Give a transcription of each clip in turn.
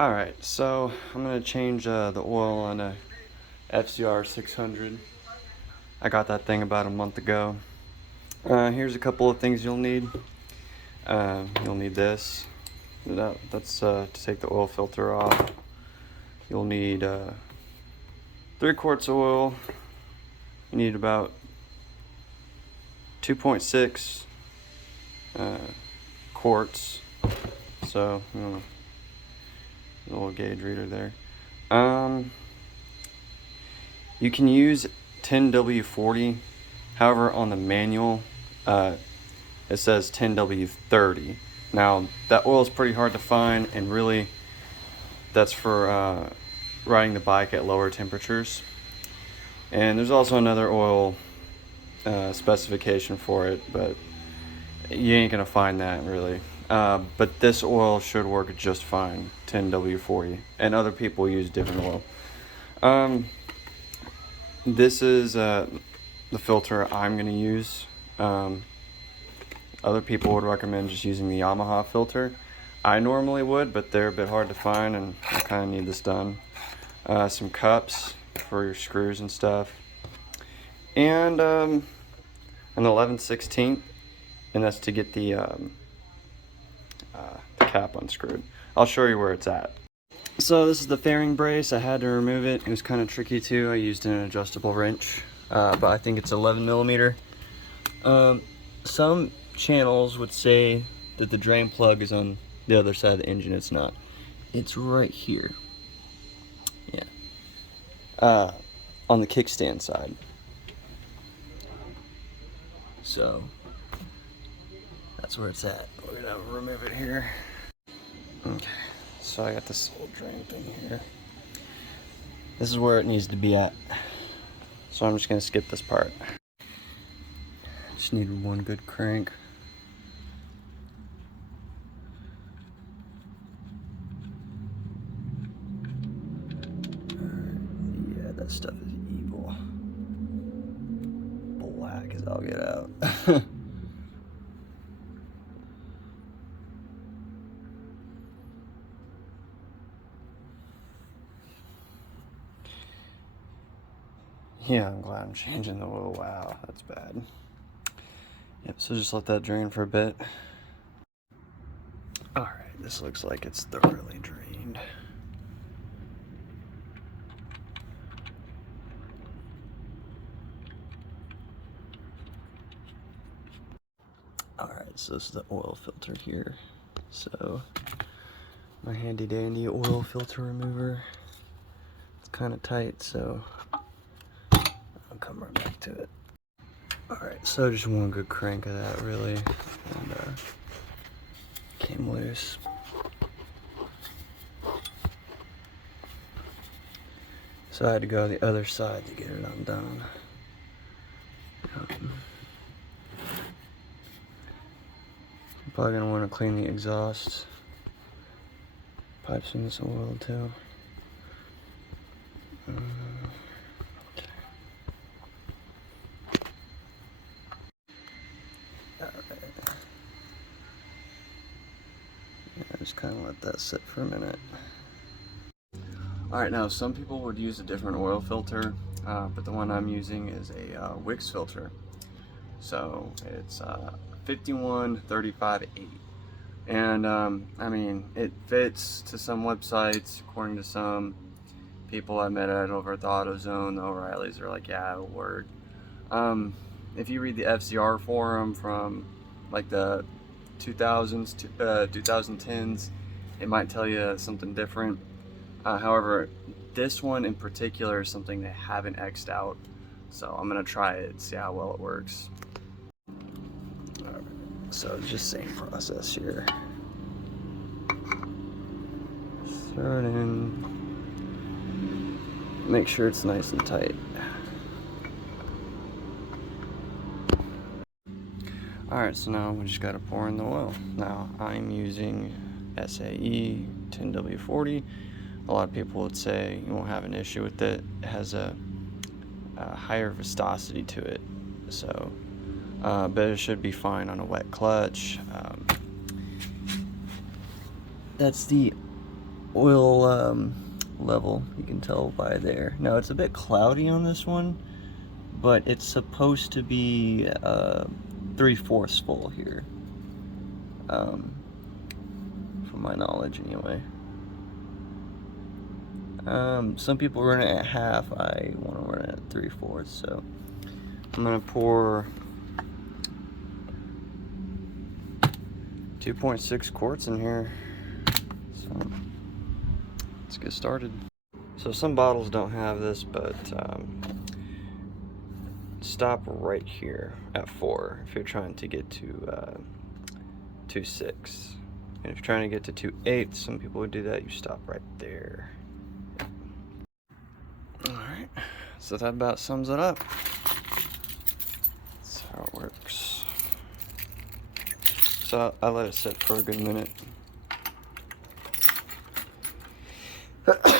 Alright, so I'm going to change the oil on a FCR 600. I got that thing about a month ago. Here's a couple of things you'll need. You'll need this. That's to take the oil filter off. You'll need 3 quarts of oil. You need about 2.6 quarts. So, a little gauge reader there. You can use 10W40. However, on the manual, it says 10W30. Now, that oil is pretty hard to find, and really, that's for riding the bike at lower temperatures. And there's also another oil specification for it, but you ain't gonna find that really. But this oil should work just fine, 10W40, and other people use different oil. This is the filter I'm gonna use. Other people would recommend just using the Yamaha filter. I normally would, but they're a bit hard to find, and I kind of need this done. Some cups for your screws and stuff, and an 11/16, and that's to get the cap unscrewed. I'll show you where it's at. So this is the fairing brace. I had to remove it. It was kind of tricky too. I used an adjustable wrench, but I think it's 11mm. Some channels would say that the drain plug is on the other side of the engine. It's not. It's right here. Yeah. On the kickstand side. So that's where it's at. We're gonna remove it here. Okay. So I got this little drain thing here. This is where it needs to be at. So I'm just gonna skip this part. Just need one good crank. Yeah, that stuff is evil. Black as I'll get out. Yeah, I'm glad I'm changing the oil. Wow, that's bad. Yep, so just let that drain for a bit. Alright, this looks like it's thoroughly drained. Alright, so this is the oil filter here. So, my handy dandy oil filter remover. It's kind of tight, so I'll come right back to it. Alright, so just one good crank of that really, and came loose. So I had to go to the other side to get it undone. Probably gonna want to clean the exhaust pipes in this oil too. Just kind of let that sit for a minute. Alright, now some people would use a different oil filter, but the one I'm using is a Wix filter. So it's 5135/8. And I mean, it fits to some websites. According to some people I met at over at the AutoZone, the O'Reillys are like, yeah, it'll work. If you read the FCR forum from like the 2000s to 2010s, it might tell you something different. However, this one in particular is something they haven't X'd out, so I'm gonna try it, see how well it works. Alright, so just same process here. Throw it in. Make sure it's nice and tight. Alright, so now we just gotta pour in the oil. Now, I'm using SAE 10W40. A lot of people would say you won't have an issue with it. It has a higher viscosity to it, so but it should be fine on a wet clutch. That's the oil level, you can tell by there. Now it's a bit cloudy on this one, but it's supposed to be 3/4 full here, from my knowledge anyway. Some people run it at half. I want to run it at 3/4, so I'm gonna pour 2.6 quarts in here. So let's get started. So some bottles don't have this, but stop right here at 4 if you're trying to get to 2.6. And if you're trying to get to 2.8, some people would do that. You stop right there. Alright, so that about sums it up. That's how it works. So I let it sit for a good minute.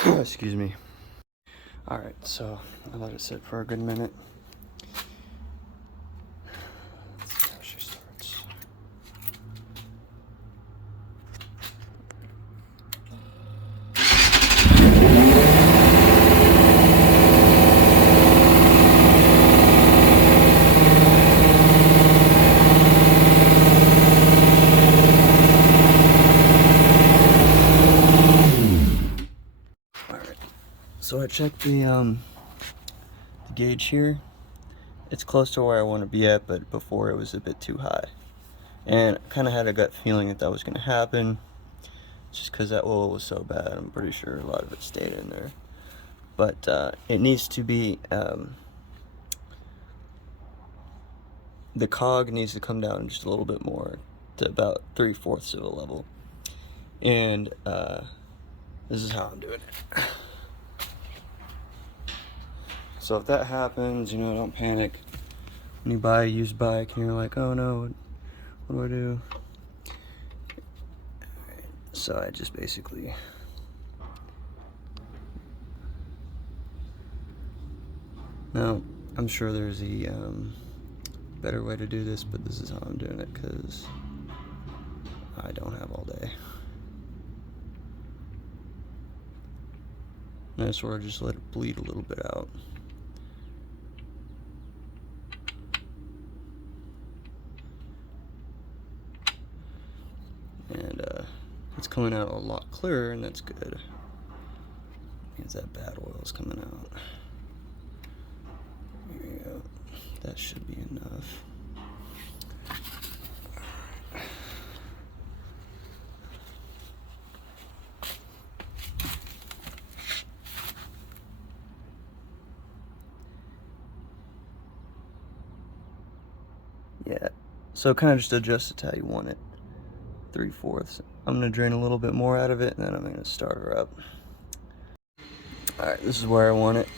Excuse me. Alright, so I let it sit for a good minute. Let's see how she starts. So I checked the gauge here. It's close to where I want to be at, but before it was a bit too high. And I kind of had a gut feeling that was going to happen, just because that oil was so bad. I'm pretty sure a lot of it stayed in there. But it needs to be, the cog needs to come down just a little bit more to about 3/4 of a level. And this is how I'm doing it. So if that happens, you know, don't panic. When you buy a used bike and you're like, oh no, what do I do? So I just basically now I'm sure there's a better way to do this, but this is how I'm doing it because I don't have all day. And I sort of just let it bleed a little bit out. And it's coming out a lot clearer, and that's good. Means that bad oil is coming out. There you go. That should be enough. Yeah. So kind of just adjust it to how you want it. 3/4. I'm gonna drain a little bit more out of it, and then I'm gonna start her up. Alright, this is where I want it.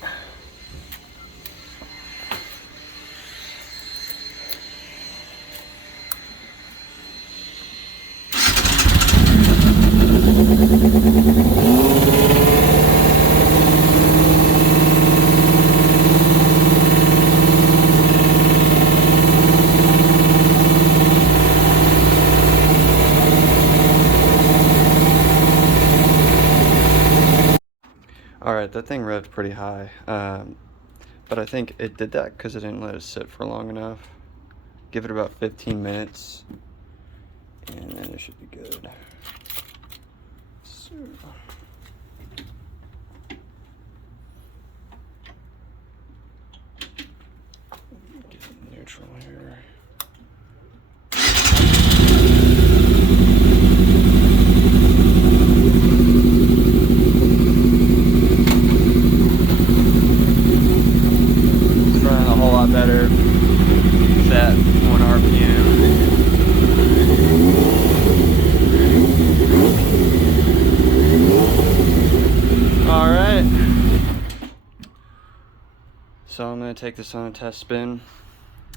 Alright, that thing revved pretty high, but I think it did that because it didn't let it sit for long enough. Give it about 15 minutes, and then it should be good. So. Get it neutral here. Better set 1 RPM. Alright, so I'm going to take this on a test spin.